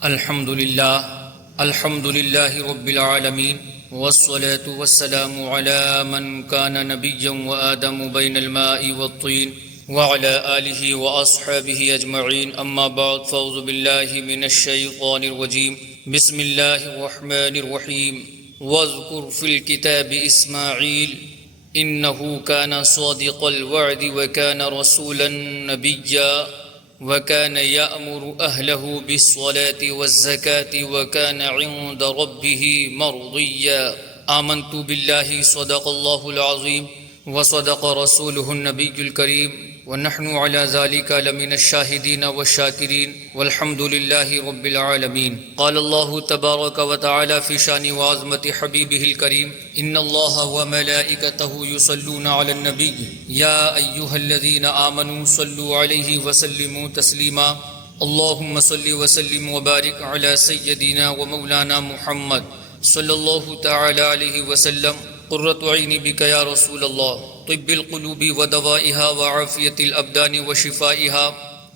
الحمد للہ رب العالمین والصلاة والسلام على من كان نبيا وآدم بين الماء والطين وعلى آله وأصحابه أجمعين أما بعد فأعوذ بالله من الشيطان الرجيم بسم الله الرحمن الرحيم واذكر في الكتاب إسماعيل إنه كان صادق الوعد وكان رسولا نبيا وكان يأمر أهله بالصلاة والزكاة وكان عند ربه مرضيا آمنت بالله صدق الله العظيم وصدق رسوله النبي الكريم ونحن على ذلك لمن الشاهدين والشاكرين والحمد لله رب العالمين قال الله تبارك وتعالى في شان وعظمة حبيبه الكريم إن الله وملائكته يصلون على النبي يا أيها الذين آمنوا صلوا عليه وسلموا تسليما اللهم صل وسلم وبارك على سيدنا ومولانا محمد صلى الله تعالى عليه وسلم قرة عيني بك يا رسول الله طب القلوب ودوائها وعافية الأبدان وشفائها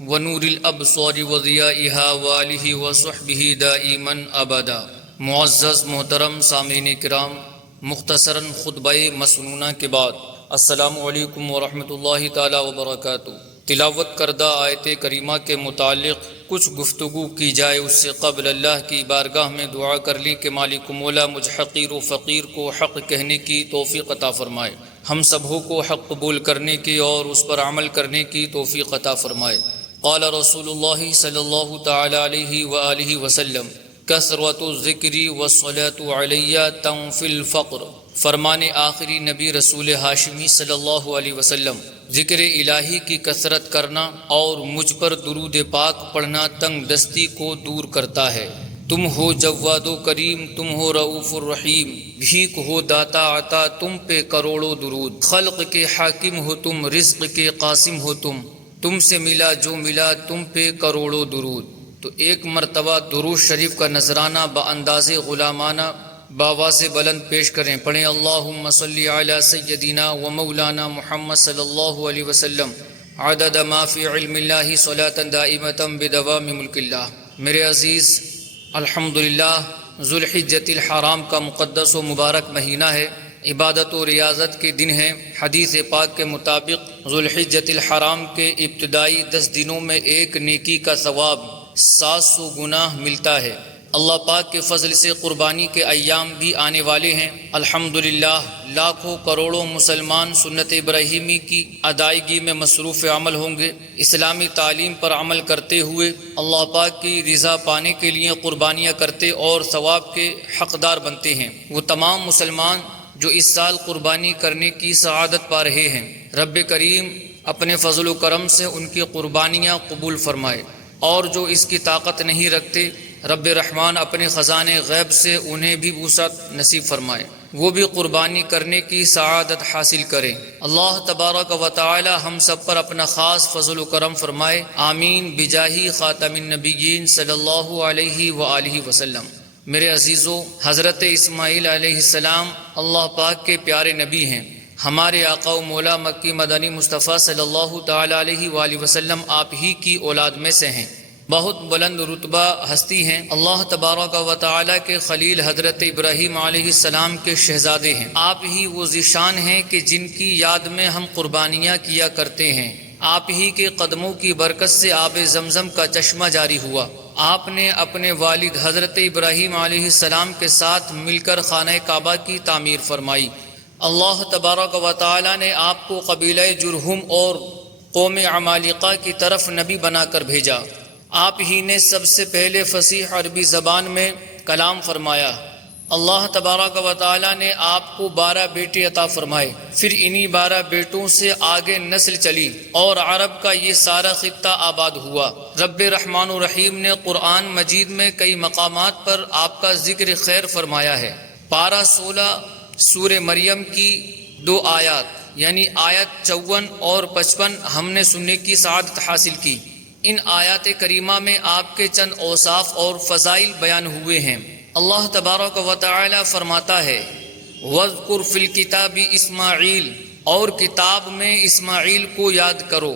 ونور الأبصار وضيائها وآله وصحبه دائما أبدا معزز محترم سامعین کرام، مختصراً خطبہ مسنونہ کے بعد السلام علیکم ورحمۃ اللہ تعالی وبرکاتہ۔ تلاوت کردہ آیت کریمہ کے متعلق کچھ گفتگو کی جائے اس سے قبل اللہ کی بارگاہ میں دعا کر لی کہ مالک مولا مجھ حقیر و فقیر کو حق کہنے کی توفیق عطا فرمائے، ہم سبھوں کو حق قبول کرنے کی اور اس پر عمل کرنے کی توفیق عطا فرمائے۔ قال رسول اللہ صلی اللہ تعالی علیہ وآلہ وسلم کثرۃ الذکر والصلاۃ علیہ تنفی الفقر۔ فرمان آخری نبی رسول ہاشمی صلی اللہ علیہ وسلم، ذکر الہی کی کثرت کرنا اور مجھ پر درود پاک پڑھنا تنگ دستی کو دور کرتا ہے۔ تم ہو جواد و کریم، تم ہو رؤوف الرحیم، بھیک ہو داتا عطا، تم پہ کروڑوں درود۔ خلق کے حاکم ہو تم، رزق کے قاسم ہو تم سے ملا جو ملا، تم پہ کروڑوں درود۔ تو ایک مرتبہ درود شریف کا نذرانہ بانداز غلامانہ باواز بلند پیش کریں، پڑھیں اللہم صلی علی سیدنا و مولانا محمد صلی اللہ علیہ وسلم عدد ما فی علم اللہ صلاة دائمتا بدوام ملک اللہ۔ میرے عزیز، الحمدللہ ذو الحجۃ الحرام کا مقدس و مبارک مہینہ ہے، عبادت و ریاضت کے دن ہیں۔ حدیث پاک کے مطابق ذو الحجۃ الحرام کے ابتدائی 10 دنوں میں ایک نیکی کا ثواب 700 گناہ ملتا ہے۔ اللہ پاک کے فضل سے قربانی کے ایام بھی آنے والے ہیں۔ الحمدللہ لاکھوں کروڑوں مسلمان سنت ابراہیمی کی ادائیگی میں مصروف عمل ہوں گے، اسلامی تعلیم پر عمل کرتے ہوئے اللہ پاک کی رضا پانے کے لیے قربانیاں کرتے اور ثواب کے حقدار بنتے ہیں۔ وہ تمام مسلمان جو اس سال قربانی کرنے کی سعادت پا رہے ہیں، رب کریم اپنے فضل و کرم سے ان کی قربانیاں قبول فرمائے، اور جو اس کی طاقت نہیں رکھتے رب رحمان اپنے خزانے غیب سے انہیں بھی وسعت نصیب فرمائے، وہ بھی قربانی کرنے کی سعادت حاصل کریں۔ اللہ تبارک و تعالی ہم سب پر اپنا خاص فضل و کرم فرمائے، آمین بجاہ خاتم النبیین صلی اللہ علیہ وآلہ وسلم۔ میرے عزیزو، حضرت اسماعیل علیہ السلام اللہ پاک کے پیارے نبی ہیں، ہمارے آقا و مولا مکی مدنی مصطفیٰ صلی اللہ تعالی علیہ وآلہ وسلم آپ ہی کی اولاد میں سے ہیں، بہت بلند رتبہ ہستی ہیں، اللہ تبارک و تعالی کے خلیل حضرت ابراہیم علیہ السلام کے شہزادے ہیں۔ آپ ہی وہ ذیشان ہیں کہ جن کی یاد میں ہم قربانیاں کیا کرتے ہیں، آپ ہی کے قدموں کی برکت سے آب زمزم کا چشمہ جاری ہوا۔ آپ نے اپنے والد حضرت ابراہیم علیہ السلام کے ساتھ مل کر خانہ کعبہ کی تعمیر فرمائی۔ اللہ تبارک و تعالی نے آپ کو قبیلہ جرہم اور قوم عمالقہ کی طرف نبی بنا کر بھیجا۔ آپ ہی نے سب سے پہلے فصیح عربی زبان میں کلام فرمایا۔ اللہ تبارک و تعالی نے آپ کو 12 بیٹے عطا فرمائے، پھر انہی 12 بیٹوں سے آگے نسل چلی اور عرب کا یہ سارا خطہ آباد ہوا۔ رب رحمان الرحیم نے قرآن مجید میں کئی مقامات پر آپ کا ذکر خیر فرمایا ہے۔ پارہ 16 سورہ مریم کی 2 آیات یعنی آیت 54 اور 55 ہم نے سننے کی سعادت حاصل کی۔ ان آیات کریمہ میں آپ کے چند اوصاف اور فضائل بیان ہوئے ہیں۔ اللہ تبارک و تعالی فرماتا ہے وَاذْكُرْ فِي الْكِتَابِ اسماعیل، اور کتاب میں اسماعیل کو یاد کرو۔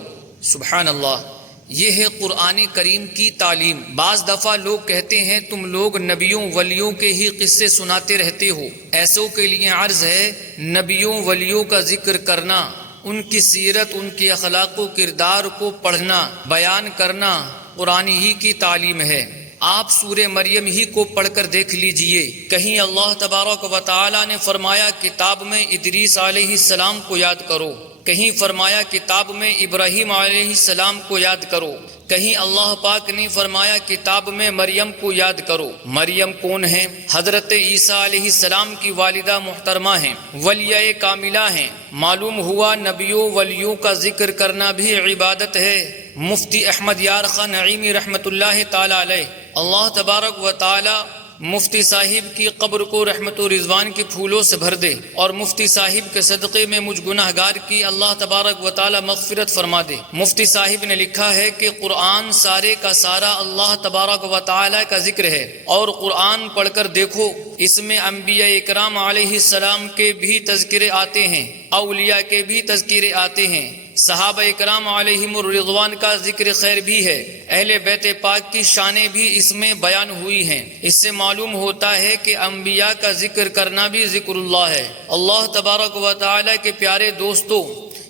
سبحان اللہ، یہ ہے قرآن کریم کی تعلیم۔ بعض دفعہ لوگ کہتے ہیں تم لوگ نبیوں ولیوں کے ہی قصے سناتے رہتے ہو۔ ایسوں کے لیے عرض ہے، نبیوں ولیوں کا ذکر کرنا، ان کی سیرت، ان کے اخلاق و کردار کو پڑھنا، بیان کرنا قرآن ہی کی تعلیم ہے۔ آپ سورہ مریم ہی کو پڑھ کر دیکھ لیجئے، کہیں اللہ تبارک و تعالی نے فرمایا کتاب میں ادریس علیہ السلام کو یاد کرو، کہیں فرمایا کتاب میں ابراہیم علیہ السلام کو یاد کرو، کہیں اللہ پاک نے فرمایا کتاب میں مریم کو یاد کرو۔ مریم کون ہیں؟ حضرت عیسیٰ علیہ السلام کی والدہ محترمہ ہیں، ولیہ کاملہ ہیں۔ معلوم ہوا نبیوں ولیوں کا ذکر کرنا بھی عبادت ہے۔ مفتی احمد یار خان نعیمی رحمۃ اللہ تعالی علیہ، اللہ تبارک و تعالی مفتی صاحب کی قبر کو رحمت و رضوان کے پھولوں سے بھر دے، اور مفتی صاحب کے صدقے میں مجھ گناہ گار کی اللہ تبارک و تعالی مغفرت فرما دے۔ مفتی صاحب نے لکھا ہے کہ قرآن سارے کا سارا اللہ تبارک و تعالی کا ذکر ہے، اور قرآن پڑھ کر دیکھو، اس میں انبیاء اکرام علیہ السلام کے بھی تذکرے آتے ہیں، اولیاء کے بھی تذکرے آتے ہیں، صحابہ اکرام علیہم الرضوان کا ذکر خیر بھی ہے، اہل بیت پاک کی شانیں بھی اس میں بیان ہوئی ہیں۔ اس سے معلوم ہوتا ہے کہ انبیاء کا ذکر کرنا بھی ذکر اللہ ہے۔ اللہ تبارک و تعالی کے پیارے دوستوں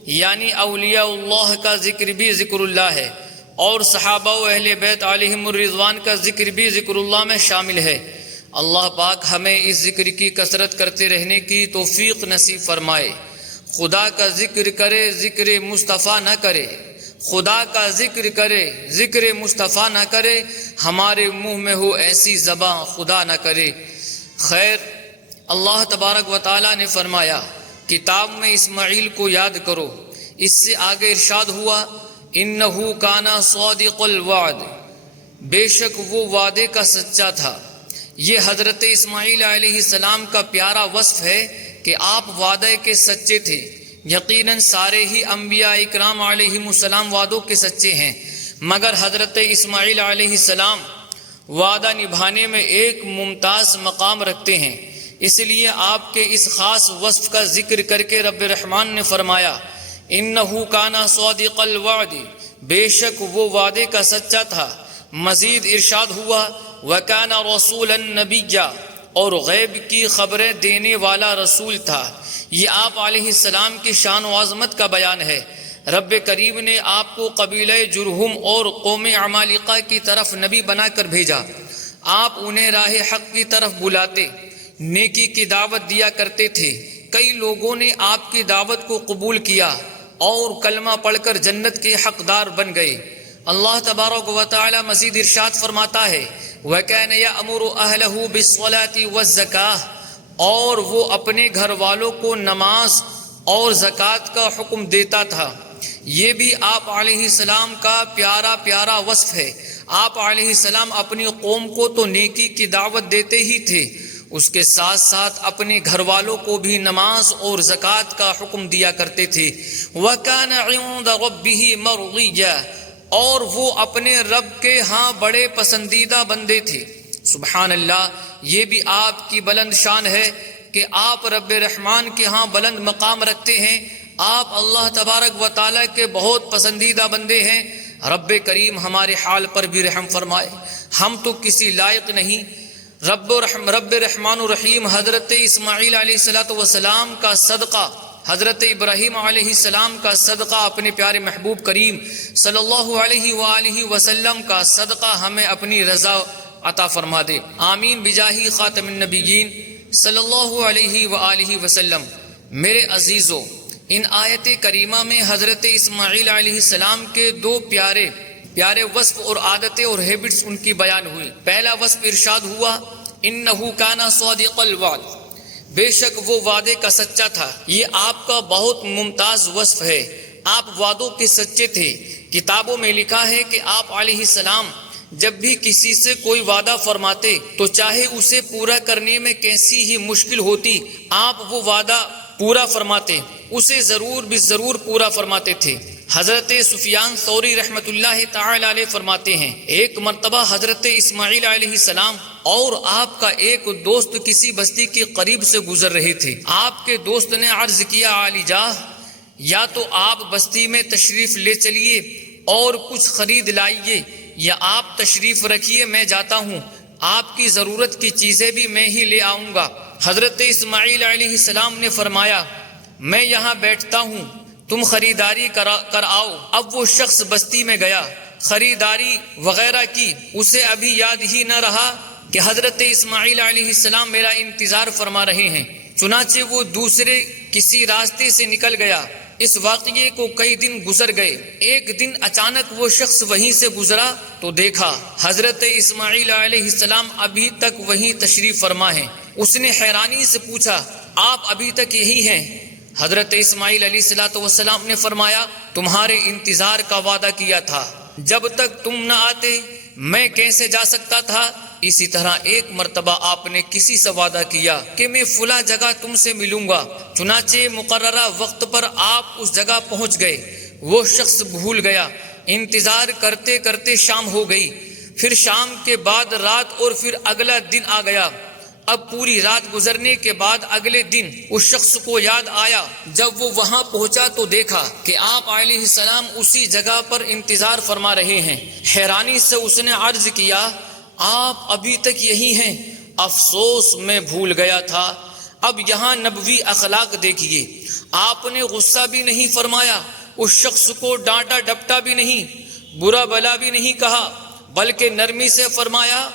یعنی اولیاء اللہ کا ذکر بھی ذکر اللہ ہے، اور صحابہ و اہل بیت علیہم الرضوان کا ذکر بھی ذکر اللہ میں شامل ہے۔ اللہ پاک ہمیں اس ذکر کی کثرت کرتے رہنے کی توفیق نصیب فرمائے۔ خدا کا ذکر کرے ذکر مصطفیٰ نہ کرے، خدا کا ذکر کرے ذکر مصطفیٰ نہ کرے، ہمارے منہ میں ہو ایسی زباں خدا نہ کرے۔ خیر، اللہ تبارک و تعالی نے فرمایا کتاب میں اسماعیل کو یاد کرو۔ اس سے آگے ارشاد ہوا انہ کانا صادق الوعد، بے شک وہ وعدے کا سچا تھا۔ یہ حضرت اسماعیل علیہ السلام کا پیارا وصف ہے کہ آپ وعدے کے سچے تھے۔ یقیناً سارے ہی انبیاء اکرام علیہم السلام وعدوں کے سچے ہیں، مگر حضرت اسماعیل علیہ السلام وعدہ نبھانے میں ایک ممتاز مقام رکھتے ہیں۔ اس لیے آپ کے اس خاص وصف کا ذکر کر کے رب رحمان نے فرمایا انہ کانا صادق الوعد، بے شک وہ وعدے کا سچا تھا۔ مزید ارشاد ہوا وَكَانَ رَسُولًا نَبِيًّا، اور غیب کی خبریں دینے والا رسول تھا۔ یہ آپ علیہ السلام کی شان و عظمت کا بیان ہے۔ رب کریم نے آپ کو قبیلہ جرہم اور قوم عمالقہ کی طرف نبی بنا کر بھیجا۔ آپ انہیں راہ حق کی طرف بلاتے، نیکی کی دعوت دیا کرتے تھے۔ کئی لوگوں نے آپ کی دعوت کو قبول کیا اور کلمہ پڑھ کر جنت کے حقدار بن گئے۔ اللہ تبارک و تعالی مزید ارشاد فرماتا ہے وَكَانَ يَأْمُرُ أَهْلَهُ بِالصَّلَاةِ وَالزَّكَاةِ، اور وہ اپنے گھر والوں کو نماز اور زکوٰۃ کا حکم دیتا تھا۔ یہ بھی آپ علیہ السلام کا پیارا وصف ہے۔ آپ علیہ السلام اپنی قوم کو تو نیکی کی دعوت دیتے ہی تھے، اس کے ساتھ ساتھ اپنے گھر والوں کو بھی نماز اور زکوٰۃ کا حکم دیا کرتے تھے۔ وَكَانَ عِندَ رَبِّهِ مَرْضِيًّا، اور وہ اپنے رب کے ہاں بڑے پسندیدہ بندے تھے۔ سبحان اللہ، یہ بھی آپ کی بلند شان ہے کہ آپ رب رحمان کے ہاں بلند مقام رکھتے ہیں۔ آپ اللہ تبارک و تعالیٰ کے بہت پسندیدہ بندے ہیں۔ رب کریم ہمارے حال پر بھی رحم فرمائے، ہم تو کسی لائق نہیں۔ رب رحمان الرحیم حضرت اسماعیل علیہ السلام کا صدقہ، حضرت ابراہیم علیہ السلام کا صدقہ، اپنے پیارے محبوب کریم صلی اللہ علیہ وآلہ وسلم کا صدقہ ہمیں اپنی رضا عطا فرما دے۔ آمین بجاہ خاتم النبیین صلی اللہ علیہ وآلہ وسلم۔ میرے عزیزو، ان آیت کریمہ میں حضرت اسماعیل علیہ السلام کے دو پیارے وصف اور عادتیں اور ہیبٹس ان کی بیان ہوئی۔ پہلا وصف ارشاد ہوا انہ کانا صادق الوعد، بے شک وہ وعدے کا سچا تھا۔ یہ آپ کا بہت ممتاز وصف ہے، آپ وعدوں کے سچے تھے۔ کتابوں میں لکھا ہے کہ آپ علیہ السلام جب بھی کسی سے کوئی وعدہ فرماتے تو چاہے اسے پورا کرنے میں کیسی ہی مشکل ہوتی، آپ وہ وعدہ پورا فرماتے، اسے ضرور پورا فرماتے تھے۔ حضرت سفیان ثوری رحمۃ اللہ تعالی علیہ فرماتے ہیں ایک مرتبہ حضرت اسماعیل علیہ السلام اور آپ کا ایک دوست کسی بستی کے قریب سے گزر رہے تھے۔ آپ کے دوست نے عرض کیا عالی جاہ، یا تو آپ بستی میں تشریف لے چلیے اور کچھ خرید لائیے یا آپ تشریف رکھیے، میں جاتا ہوں، آپ کی ضرورت کی چیزیں بھی میں ہی لے آؤں گا۔ حضرت اسماعیل علیہ السلام نے فرمایا میں یہاں بیٹھتا ہوں، تم خریداری کر آؤ۔ اب وہ شخص بستی میں گیا، خریداری وغیرہ کی، اسے ابھی یاد ہی نہ رہا کہ حضرت اسماعیل علیہ السلام میرا انتظار فرما رہے ہیں، چنانچہ وہ دوسرے کسی راستے سے نکل گیا۔ اس واقعے کو کئی دن گزر گئے۔ ایک دن اچانک وہ شخص وہیں سے گزرا تو دیکھا حضرت اسماعیل علیہ السلام ابھی تک وہیں تشریف فرما ہیں۔ اس نے حیرانی سے پوچھا آپ ابھی تک یہی ہیں؟ حضرت اسماعیل علیہ السلام نے فرمایا تمہارے انتظار کا وعدہ کیا تھا، جب تک تم نہ آتے میں کیسے جا سکتا تھا؟ اسی طرح ایک مرتبہ آپ نے کسی سے وعدہ کیا کہ میں فلاں جگہ تم سے ملوں گا، چنانچہ مقررہ وقت پر آپ اس جگہ پہنچ گئے۔ وہ شخص بھول گیا، انتظار کرتے کرتے شام ہو گئی، پھر شام کے بعد رات اور پھر اگلا دن آ گیا۔ اب پوری رات گزرنے کے بعد اگلے دن اس شخص کو یاد آیا، جب وہ وہاں پہنچا تو دیکھا کہ آپ علیہ السلام اسی جگہ پر انتظار فرما رہے ہیں۔ حیرانی سے اس نے عرض کیا آپ ابھی تک یہی ہیں؟ افسوس میں بھول گیا تھا۔ اب یہاں نبوی اخلاق دیکھیے، آپ نے غصہ بھی نہیں فرمایا، اس شخص کو ڈانٹا ڈپٹا بھی نہیں، برا بلا بھی نہیں کہا، بلکہ نرمی سے فرمایا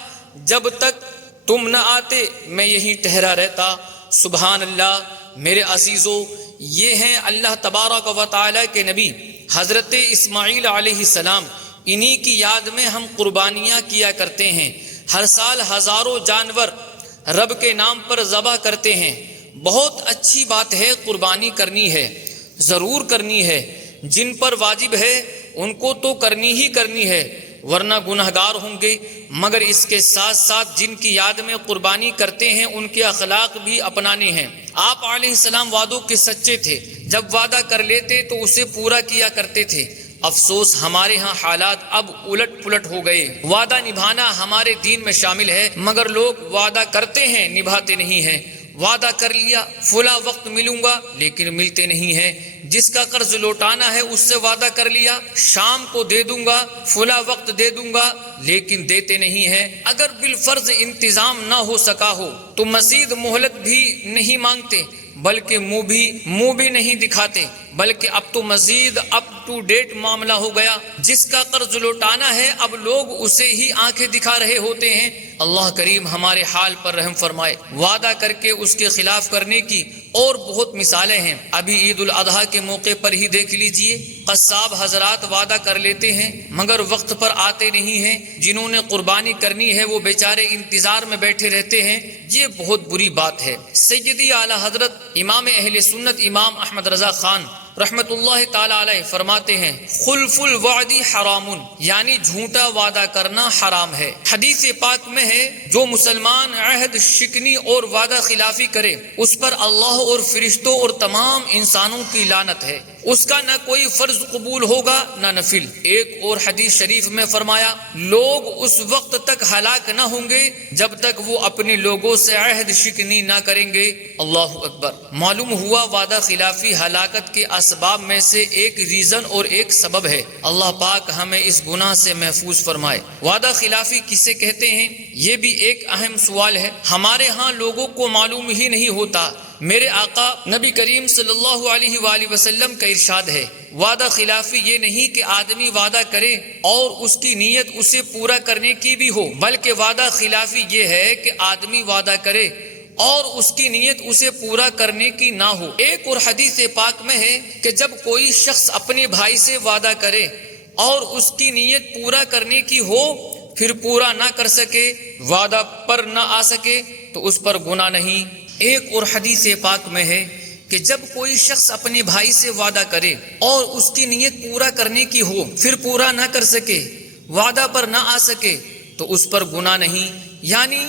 جب تک تم نہ آتے میں یہیں ٹھہرا رہتا۔ سبحان اللہ میرے عزیزو، یہ ہیں اللہ تبارک و تعالی کے نبی حضرت اسماعیل علیہ السلام۔ انہی کی یاد میں ہم قربانیاں کیا کرتے ہیں، ہر سال ہزاروں جانور رب کے نام پر ذبح کرتے ہیں۔ بہت اچھی بات ہے، قربانی کرنی ہے، ضرور کرنی ہے، جن پر واجب ہے ان کو تو کرنی ہی کرنی ہے، ورنہ گنہگار ہوں گے۔ مگر اس کے ساتھ ساتھ جن کی یاد میں قربانی کرتے ہیں ان کے اخلاق بھی اپنانے ہیں۔ آپ علیہ السلام وعدوں کے سچے تھے، جب وعدہ کر لیتے تو اسے پورا کیا کرتے تھے۔ افسوس ہمارے ہاں حالات اب الٹ پلٹ ہو گئے۔ وعدہ نبھانا ہمارے دین میں شامل ہے، مگر لوگ وعدہ کرتے ہیں نبھاتے نہیں ہیں۔ وعدہ کر لیا فلاں وقت ملوں گا، لیکن ملتے نہیں ہیں۔ جس کا قرض لوٹانا ہے اس سے وعدہ کر لیا شام کو دے دوں گا، فلاں وقت دے دوں گا، لیکن دیتے نہیں ہیں۔ اگر بالفرض انتظام نہ ہو سکا ہو تو مزید مہلت بھی نہیں مانگتے، بلکہ منہ بھی نہیں دکھاتے، بلکہ اب تو مزید اپ ٹو ڈیٹ معاملہ ہو گیا۔ جس کا قرض لوٹانا ہے اب لوگ اسے ہی آنکھیں دکھا رہے ہوتے ہیں۔ اللہ کریم ہمارے حال پر رحم فرمائے۔ وعدہ کر کے اس کے خلاف کرنے کی اور بہت مثالیں ہیں۔ ابھی عید الاضحیٰ کے موقع پر ہی دیکھ لیجئے، قصاب حضرات وعدہ کر لیتے ہیں مگر وقت پر آتے نہیں ہیں۔ جنہوں نے قربانی کرنی ہے وہ بیچارے انتظار میں بیٹھے رہتے ہیں۔ یہ بہت بری بات ہے۔ سیدی اعلی حضرت امام اہل سنت امام احمد رضا خان رحمت اللہ تعالی علیہ فرماتے ہیں خلف الوعد حرام، یعنی جھوٹا وعدہ کرنا حرام ہے۔ حدیث پاک میں ہے جو مسلمان عہد شکنی اور وعدہ خلافی کرے اس پر اللہ اور فرشتوں اور تمام انسانوں کی لعنت ہے، اس کا نہ کوئی فرض قبول ہوگا نہ نفل۔ ایک اور حدیث شریف میں فرمایا لوگ اس وقت تک ہلاک نہ ہوں گے جب تک وہ اپنے لوگوں سے عہد شکنی نہ کریں گے۔ اللہ اکبر۔ معلوم ہوا وعدہ خلافی ہلاکت کے اسباب میں سے ایک ریزن اور ایک سبب ہے۔ اللہ پاک ہمیں اس گناہ سے محفوظ فرمائے۔ وعدہ خلافی کسے کہتے ہیں یہ بھی ایک اہم سوال ہے، ہمارے ہاں لوگوں کو معلوم ہی نہیں ہوتا۔ میرے آقا نبی کریم صلی اللہ علیہ وآلہ وسلم کا ارشاد ہے وعدہ خلافی یہ نہیں کہ آدمی وعدہ کرے اور اس کی نیت اسے پورا کرنے کی بھی ہو، بلکہ وعدہ خلافی یہ ہے کہ آدمی وعدہ کرے اور اس کی نیت اسے پورا کرنے کی نہ ہو۔ ایک اور حدیث پاک میں ہے کہ جب کوئی شخص اپنے بھائی سے وعدہ کرے اور اس کی نیت پورا کرنے کی ہو پھر پورا نہ کر سکے، وعدہ پر نہ آ سکے تو اس پر گناہ نہیں۔ ایک اور حدیث پاک میں ہے کہ جب کوئی شخص اپنے بھائی سے وعدہ کرے اور اس کی نیت پورا کرنے کی ہو پھر پورا نہ کر سکے، وعدہ پر نہ آ سکے تو اس پر گناہ نہیں۔ یعنی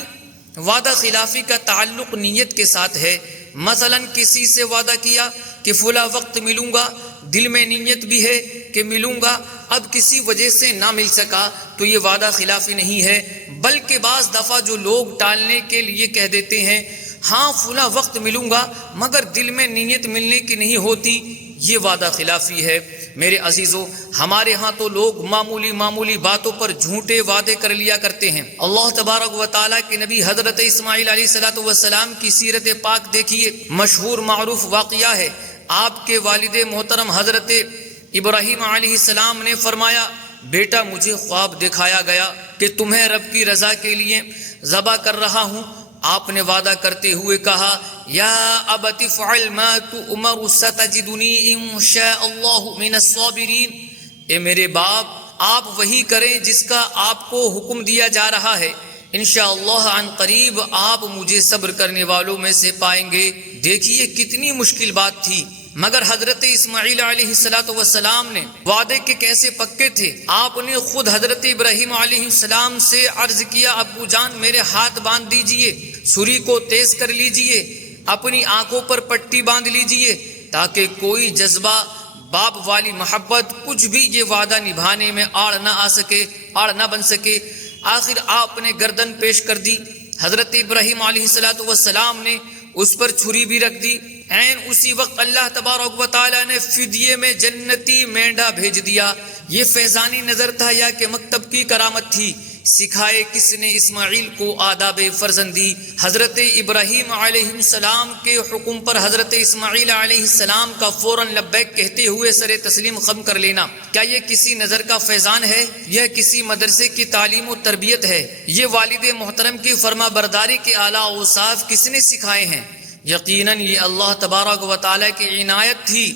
وعدہ خلافی کا تعلق نیت کے ساتھ ہے۔ مثلا کسی سے وعدہ کیا کہ فلاں وقت ملوں گا، دل میں نیت بھی ہے کہ ملوں گا، اب کسی وجہ سے نہ مل سکا تو یہ وعدہ خلافی نہیں ہے، بلکہ بعض دفعہ جو لوگ ٹالنے کے لیے کہہ دیتے ہیں ہاں فلاں وقت ملوں گا مگر دل میں نیت ملنے کی نہیں ہوتی، یہ وعدہ خلافی ہے۔ میرے عزیزو، ہمارے ہاں تو لوگ معمولی باتوں پر جھوٹے وعدے کر لیا کرتے ہیں۔ اللہ تبارک و تعالیٰ کے نبی حضرت اسماعیل علیہ السلام کی سیرت پاک دیکھیے، مشہور معروف واقعہ ہے۔ آپ کے والد محترم حضرت ابراہیم علیہ السلام نے فرمایا، بیٹا مجھے خواب دکھایا گیا کہ تمہیں رب کی رضا کے لیے ذبح کر رہا ہوں۔ آپ نے وعدہ کرتے ہوئے کہا، یا ابت فعل ما تؤمر ستجدنی ان شاء اللہ من الصابرین۔ اے میرے باپ، آپ وہی کریں جس کا آپ کو حکم دیا جا رہا ہے، انشاءاللہ عن قریب آپ مجھے صبر کرنے والوں میں سے پائیں گے۔ دیکھیے کتنی مشکل بات تھی، مگر حضرت اسماعیل علیہ السلام نے وعدے کے کیسے پکے تھے۔ آپ نے خود حضرت ابراہیم علیہ السلام سے عرض کیا، ابو جان میرے ہاتھ باندھ دیجئے، چھری کو تیز کر لیجئے، اپنی آنکھوں پر پٹی باندھ لیجئے، تاکہ کوئی جذبہ، باپ والی محبت، کچھ بھی یہ وعدہ نبھانے میں آڑ نہ بن سکے۔ آخر آپ نے گردن پیش کر دی۔ حضرت ابراہیم علیہ السلام نے اس پر چھری بھی رکھ دی۔ عین اسی وقت اللہ تبارک و تعالیٰ نے فدیے میں جنتی مینڈا بھیج دیا۔ یہ فیضانی نظر تھا یا کہ مکتب کی کرامت تھی؟ سکھائے کس نے اسماعیل کو آداب فرزندی؟ حضرت ابراہیم علیہ السلام کے حکم پر حضرت اسماعیل علیہ السلام کا فوراً لبیک کہتے ہوئے سر تسلیم خم کر لینا، کیا یہ کسی نظر کا فیضان ہے؟ یہ کسی مدرسے کی تعلیم و تربیت ہے؟ یہ والد محترم کی فرما برداری کے اعلیٰ اوصاف کس نے سکھائے ہیں؟ یقیناً یہ اللہ تبارک و تعالیٰ کی عنایت تھی۔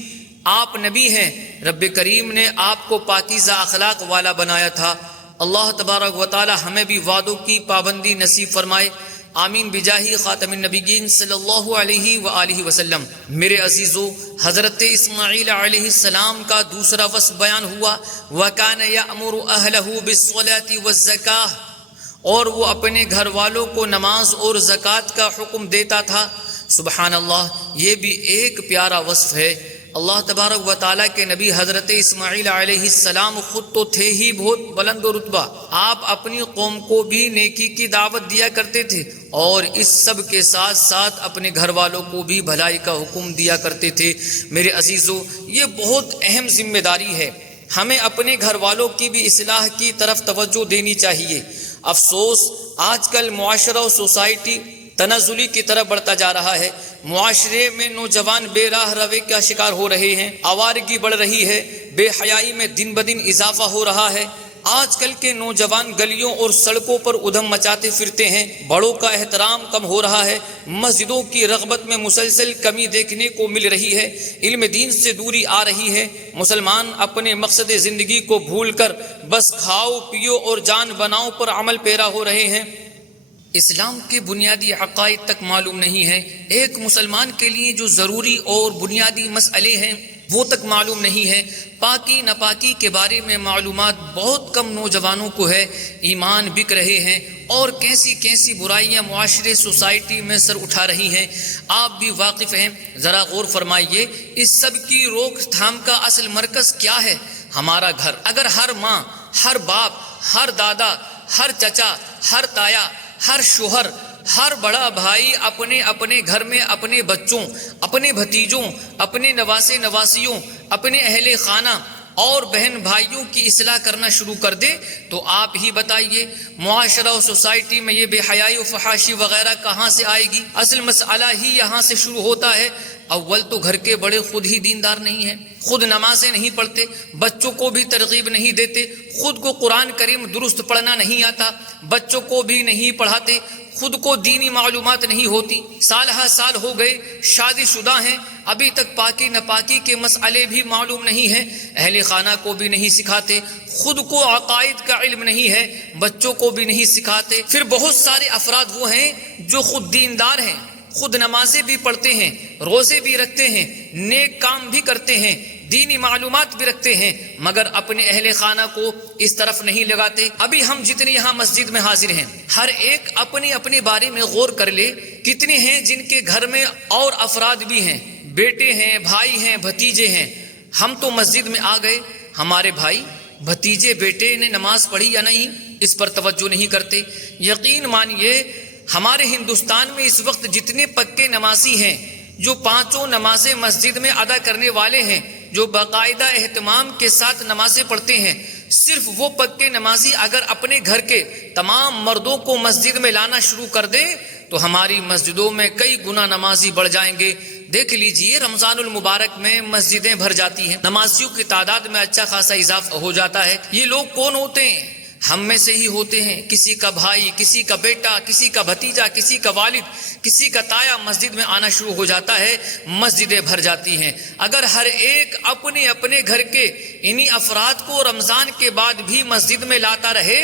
آپ نبی ہیں، رب کریم نے آپ کو پاکیزہ اخلاق والا بنایا تھا۔ اللہ تبارک و تعالی ہمیں بھی وعدوں کی پابندی نصیب فرمائے، آمین بجاہ خاتم النبیین صلی اللہ علیہ وآلہ وسلم۔ میرے عزیزو، حضرت اسماعیل علیہ السلام کا دوسرا وصف بیان ہوا، وَكَانَ يَأْمُرُ أَهْلَهُ بِالصَّلَاةِ وَالزَّكَاةِ، اور وہ اپنے گھر والوں کو نماز اور زکوٰۃ کا حکم دیتا تھا۔ سبحان اللہ، یہ بھی ایک پیارا وصف ہے۔ اللہ تبارک و تعالیٰ کے نبی حضرت اسماعیل علیہ السلام خود تو تھے ہی بہت بلند و رتبہ، آپ اپنی قوم کو بھی نیکی کی دعوت دیا کرتے تھے، اور اس سب کے ساتھ ساتھ اپنے گھر والوں کو بھی بھلائی کا حکم دیا کرتے تھے۔ میرے عزیزو، یہ بہت اہم ذمہ داری ہے، ہمیں اپنے گھر والوں کی بھی اصلاح کی طرف توجہ دینی چاہیے۔ افسوس، آج کل معاشرہ و سوسائٹی تنزلی کی طرف بڑھتا جا رہا ہے۔ معاشرے میں نوجوان بے راہ روی کا شکار ہو رہے ہیں، آوارگی بڑھ رہی ہے، بے حیائی میں دن بدن اضافہ ہو رہا ہے۔ آج کل کے نوجوان گلیوں اور سڑکوں پر ادھم مچاتے پھرتے ہیں، بڑوں کا احترام کم ہو رہا ہے، مسجدوں کی رغبت میں مسلسل کمی دیکھنے کو مل رہی ہے، علم دین سے دوری آ رہی ہے۔ مسلمان اپنے مقصد زندگی کو بھول کر بس کھاؤ پیو اور جان بناؤ پر عمل پیرا ہو رہے ہیں۔ اسلام کے بنیادی عقائد تک معلوم نہیں ہے، ایک مسلمان کے لیے جو ضروری اور بنیادی مسئلے ہیں وہ تک معلوم نہیں ہے۔ پاکی ناپاکی کے بارے میں معلومات بہت کم نوجوانوں کو ہے، ایمان بک رہے ہیں، اور کیسی برائیاں معاشرے سوسائٹی میں سر اٹھا رہی ہیں، آپ بھی واقف ہیں۔ ذرا غور فرمائیے، اس سب کی روک تھام کا اصل مرکز کیا ہے؟ ہمارا گھر۔ اگر ہر ماں، ہر باپ، ہر دادا، ہر چچا، ہر تایا، ہر شوہر، ہر بڑا بھائی اپنے گھر میں اپنے بچوں، اپنے بھتیجوں، اپنے نواسے نواسیوں، اپنے اہل خانہ اور بہن بھائیوں کی اصلاح کرنا شروع کر دے تو آپ ہی بتائیے معاشرہ و سوسائٹی میں یہ بے حیائی و فحاشی وغیرہ کہاں سے آئے گی؟ اصل مسئلہ ہی یہاں سے شروع ہوتا ہے۔ اول تو گھر کے بڑے خود ہی دیندار نہیں ہیں، خود نمازیں نہیں پڑھتے، بچوں کو بھی ترغیب نہیں دیتے، خود کو قرآن کریم درست پڑھنا نہیں آتا، بچوں کو بھی نہیں پڑھاتے، خود کو دینی معلومات نہیں ہوتی، سال ہا سال ہو گئے، شادی شدہ ہیں، ابھی تک پاکی ناپاکی کے مسئلے بھی معلوم نہیں ہیں، اہل خانہ کو بھی نہیں سکھاتے، خود کو عقائد کا علم نہیں ہے، بچوں کو بھی نہیں سکھاتے۔ پھر بہت سارے افراد وہ ہیں جو خود دیندار ہیں، خود نمازیں بھی پڑھتے ہیں، روزے بھی رکھتے ہیں، نیک کام بھی کرتے ہیں، دینی معلومات بھی رکھتے ہیں، مگر اپنے اہل خانہ کو اس طرف نہیں لگاتے۔ ابھی ہم جتنے یہاں مسجد میں حاضر ہیں، ہر ایک اپنے بارے میں غور کر لے، کتنے ہیں جن کے گھر میں اور افراد بھی ہیں، بیٹے ہیں، بھائی ہیں، بھتیجے ہیں۔ ہم تو مسجد میں آ گئے، ہمارے بھائی، بھتیجے، بیٹے نے نماز پڑھی یا نہیں، اس پر توجہ نہیں کرتے۔ یقین مانیے ہمارے ہندوستان میں اس وقت جتنے پکے نمازی ہیں جو 5 نمازیں مسجد میں ادا کرنے والے ہیں، جو باقاعدہ اہتمام کے ساتھ نمازیں پڑھتے ہیں، صرف وہ پکے نمازی اگر اپنے گھر کے تمام مردوں کو مسجد میں لانا شروع کر دیں تو ہماری مسجدوں میں کئی گنا نمازی بڑھ جائیں گے۔ دیکھ لیجئے رمضان المبارک میں مسجدیں بھر جاتی ہیں، نمازیوں کی تعداد میں اچھا خاصا اضافہ ہو جاتا ہے۔ یہ لوگ کون ہوتے ہیں؟ ہم میں سے ہی ہوتے ہیں، کسی کا بھائی، کسی کا بیٹا، کسی کا بھتیجا، کسی کا والد، کسی کا تایا مسجد میں آنا شروع ہو جاتا ہے، مسجدیں بھر جاتی ہیں۔ اگر ہر ایک اپنے اپنے گھر کے انہی افراد کو رمضان کے بعد بھی مسجد میں لاتا رہے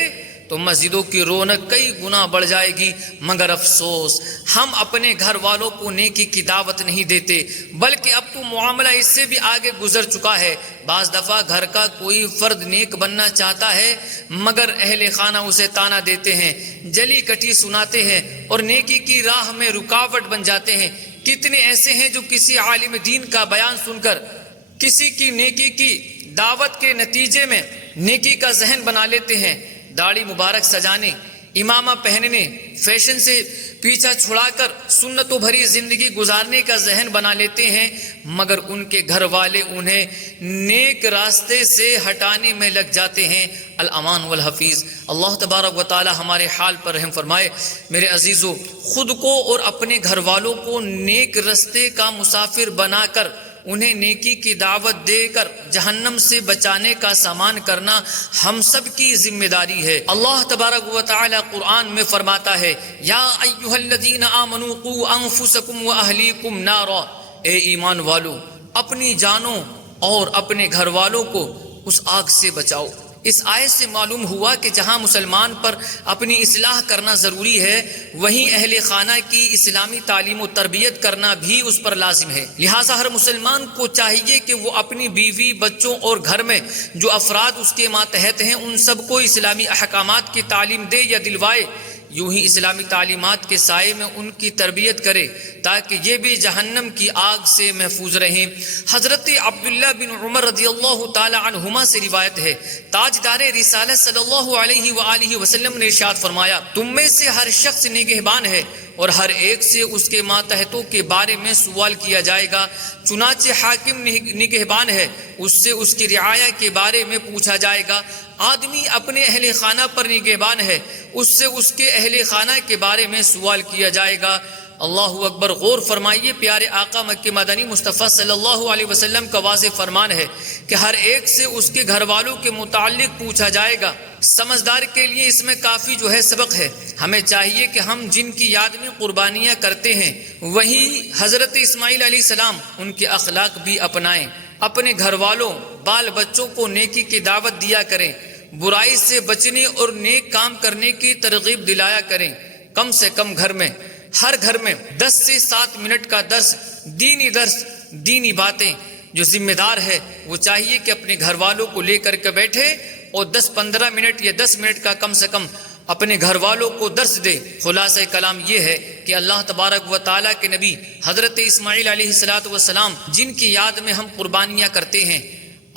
تو مسجدوں کی رونق کئی گنا بڑھ جائے گی، مگر افسوس ہم اپنے گھر والوں کو نیکی کی دعوت نہیں دیتے، بلکہ اب تو معاملہ اس سے بھی آگے گزر چکا ہے۔ بعض دفعہ گھر کا کوئی فرد نیک بننا چاہتا ہے مگر اہل خانہ اسے تانا دیتے ہیں، جلی کٹی سناتے ہیں اور نیکی کی راہ میں رکاوٹ بن جاتے ہیں۔ کتنے ایسے ہیں جو کسی عالم دین کا بیان سن کر کسی کی نیکی کی دعوت کے نتیجے میں نیکی کا ذہن بنا لیتے ہیں، داڑھی مبارک سجانے، امامہ پہننے، فیشن سے پیچھا چھڑا کر سنتوں بھری زندگی گزارنے کا ذہن بنا لیتے ہیں، مگر ان کے گھر والے انہیں نیک راستے سے ہٹانے میں لگ جاتے ہیں۔ الامان والحفیظ۔ اللہ تبارک و تعالی ہمارے حال پر رحم فرمائے۔ میرے عزیزو، خود کو اور اپنے گھر والوں کو نیک راستے کا مسافر بنا کر انہیں نیکی کی دعوت دے کر جہنم سے بچانے کا سامان کرنا ہم سب کی ذمہ داری ہے۔ اللہ تبارک و تعالی قرآن میں فرماتا ہے، یا ایھا الذین آمنوا قوا انفسکم واہلیکم نارا، اے ایمان والو اپنی جانوں اور اپنے گھر والوں کو اس آگ سے بچاؤ۔ اس آیت سے معلوم ہوا کہ جہاں مسلمان پر اپنی اصلاح کرنا ضروری ہے، وہیں اہل خانہ کی اسلامی تعلیم و تربیت کرنا بھی اس پر لازم ہے۔ لہٰذا ہر مسلمان کو چاہیے کہ وہ اپنی بیوی، بچوں اور گھر میں جو افراد اس کے ماتحت ہیں ان سب کو اسلامی احکامات کی تعلیم دے یا دلوائے، یوں ہی اسلامی تعلیمات کے سائے میں ان کی تربیت کرے تاکہ یہ بھی جہنم کی آگ سے محفوظ رہیں۔ حضرت عبداللہ بن عمر رضی اللہ تعالی عنہما سے روایت ہے، تاجدار رسالت صلی اللہ علیہ وآلہ وسلم نے ارشاد فرمایا، تم میں سے ہر شخص نگہبان ہے اور ہر ایک سے اس کے ماتحتوں کے بارے میں سوال کیا جائے گا، چنانچہ حاکم نگہبان ہے، اس سے اس کی رعایا کے بارے میں پوچھا جائے گا، آدمی اپنے اہل خانہ پر نگہبان ہے، اس سے اس کے اہل خانہ کے بارے میں سوال کیا جائے گا۔ اللہ اکبر۔ غور فرمائیے، پیارے آقا مکہ مدنی مصطفیٰ صلی اللہ علیہ وسلم کا واضح فرمان ہے کہ ہر ایک سے اس کے گھر والوں کے متعلق پوچھا جائے گا۔ سمجھدار کے لیے اس میں کافی سبق ہے۔ ہمیں چاہیے کہ ہم جن کی یاد میں قربانیاں کرتے ہیں وہی حضرت اسماعیل علیہ السلام ان کے اخلاق بھی اپنائیں، اپنے گھر والوں، بال بچوں کو نیکی کی دعوت دیا کریں، برائی سے بچنے اور نیک کام کرنے کی ترغیب دلایا کریں۔ کم سے کم ہر گھر میں 10 سے 7 منٹ کا درس، دینی باتیں۔ جو ذمہ دار ہے وہ چاہیے کہ اپنے گھر والوں کو لے کر کے بیٹھے اور 10-15 منٹ یا 10 منٹ کا کم سے کم اپنے گھر والوں کو درس دے۔ خلاصہ کلام یہ ہے کہ اللہ تبارک و تعالیٰ کے نبی حضرت اسماعیل علیہ السلام جن کی یاد میں ہم قربانیاں کرتے ہیں،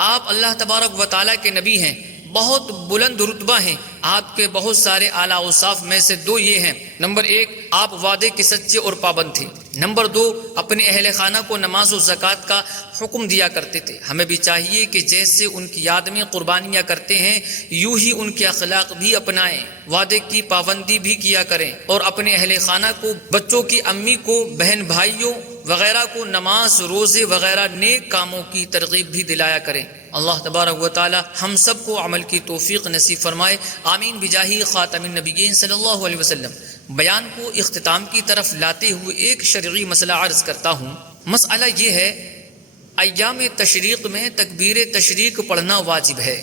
آپ اللہ تبارک و تعالیٰ کے نبی ہیں، بہت بلند رتبہ ہیں۔ آپ کے بہت سارے اعلیٰ اوصاف میں سے 2 یہ ہیں، نمبر 1 آپ وعدے کے سچے اور پابند تھے، نمبر 2 اپنے اہل خانہ کو نماز و زکوٰۃ کا حکم دیا کرتے تھے۔ ہمیں بھی چاہیے کہ جیسے ان کی یاد میں قربانیاں کرتے ہیں یوں ہی ان کے اخلاق بھی اپنائیں، وعدے کی پابندی بھی کیا کریں اور اپنے اہل خانہ کو، بچوں کی امی کو، بہن بھائیوں وغیرہ کو نماز، روزے وغیرہ نیک کاموں کی ترغیب بھی دلایا کریں۔ اللہ تبارک و تعالی ہم سب کو عمل کی توفیق نصیب فرمائے، آمین بجاہ خاتم النبیین صلی اللہ علیہ وسلم۔ بیان کو اختتام کی طرف لاتے ہوئے ایک شرعی مسئلہ عرض کرتا ہوں۔ مسئلہ یہ ہے، ایام تشریق میں تکبیر تشریق پڑھنا واجب ہے۔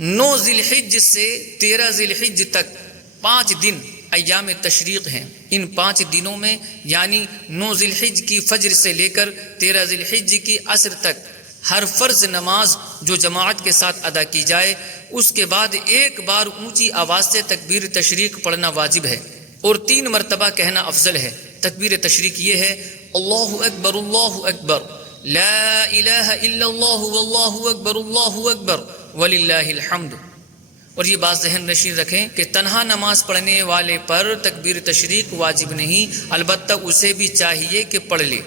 9 ذی الحجہ سے 13 ذی الحجہ تک 5 دن ایام تشریق ہیں۔ ان 5 دنوں میں یعنی 9 ذی الحجہ کی فجر سے لے کر 13 ذی الحجہ کی عصر تک ہر فرض نماز جو جماعت کے ساتھ ادا کی جائے، اس کے بعد ایک بار اونچی آواز سے تکبیر تشریق پڑھنا واجب ہے اور 3 مرتبہ کہنا افضل ہے۔ تکبیر تشریق یہ ہے، اللہ اکبر اللہ اکبر، لا الہ الا اللہ واللہ اکبر وللہ الحمد۔ اور یہ بات ذہن نشین رکھیں کہ تنہا نماز پڑھنے والے پر تکبیر تشریق واجب نہیں، البتہ اسے بھی چاہیے کہ پڑھ لے۔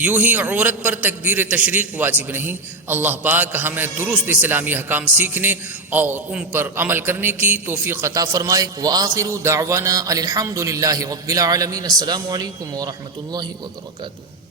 یوں ہی عورت پر تکبیر تشریق واجب نہیں۔ اللہ پاک ہمیں درست اسلامی احکام سیکھنے اور ان پر عمل کرنے کی توفیق عطا فرمائے۔ وآخر دعوانا الحمد للہ رب العالمین۔ السلام علیکم ورحمۃ اللہ وبرکاتہ۔